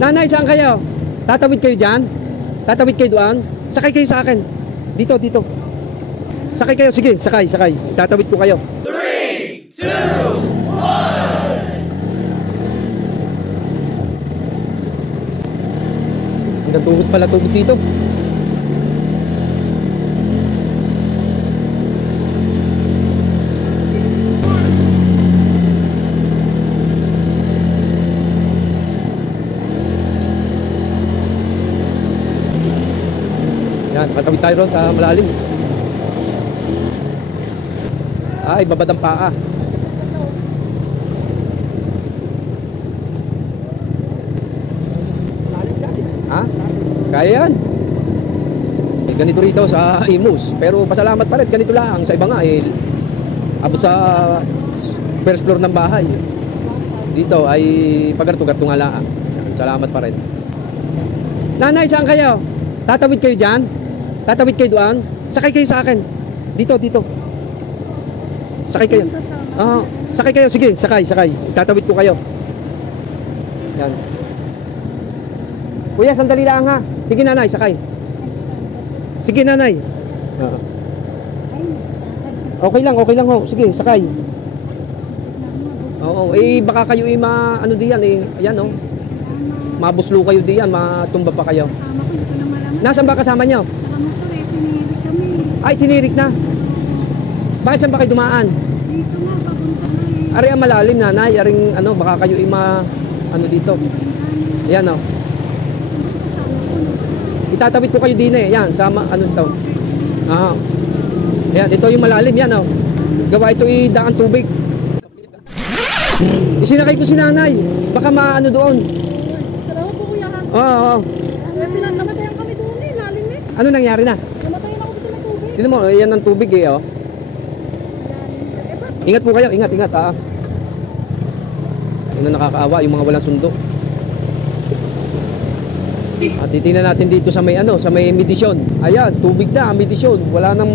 Nanay, saan kayo? Tatawid kayo dyan? Tatawid kayo doon? Sakay kayo sa akin. Dito, dito. Sakay kayo, sige, sakay. Tatawid ko kayo. 3, 2, 1. Hanggang tuhod pala tuhod dito. Yan, matawid tayo ron sa malalim. Ay, babad ang paa. Ha? Kaya yan. Ganito rito sa Imus. Pero pasalamat pa rin, ganito lang. Sa iba nga abot sa first floor ng bahay. Dito ay pagarto-garto nga lang. Salamat pa rin. Nanay, saan kayo? Tatawid kayo dyan? Tatawid kayo doon? Sakay kayo sa akin. Dito, dito. Sakay kayo. Sakay kayo, sige, sakay. Tatawid ko kayo. Yan. Kuya, sandali lang ha. Sige nanay, sakay. Sige nanay. Okay lang ho. Sige, sakay. Oo, baka kayo ano diyan Ayan mabuslo kayo diyan, matumba pa kayo. Nasaan ba kasama nyo? Ay, tinirik na. Bakit saan ba kayo dumaan? Dito nga, papunta na Ari ang malalim nanay, aring baka kayo dito. Ayan itatawid ko kayo din yan, sama Ayan, ito yung malalim yan Gawa ito daan tubig. Isinakay ko si nanay, baka doon. Salamat po kuya ha. Oo. Namatayan kami doon lalim Ano nangyari na? Namatayan ako kasi may tubig. Tignan mo, yan ang tubig Ingat po kayo, ingat Yung nakakaawa, yung mga walang sundo. At titingnan natin dito sa may sa may Medisyon. Ayan, tubig na, Medisyon. Wala nang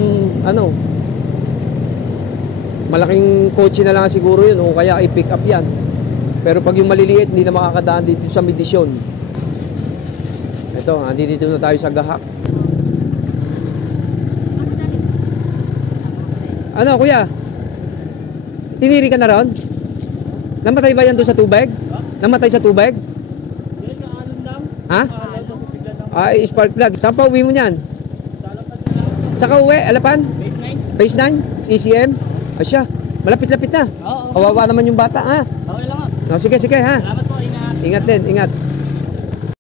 malaking kotse na lang siguro yun o kaya i-pick up yan. Pero pag yung maliliit, hindi na makakadaan dito sa Medisyon. Ito, dito na tayo sa Gahak. Ano, kuya? Tiniri ka na ron? Namatay ba yan doon sa tubig? Namatay sa tubig? Ha? Ay, spark plug. Saan pa uwi mo niyan? Sa uwi? Alapan? Phase 9? ECM? Asya, malapit-lapit na. Kawawa naman yung bata, ha? Okay lang Sige ha. Salamat po, ingat. Ingat din, ingat.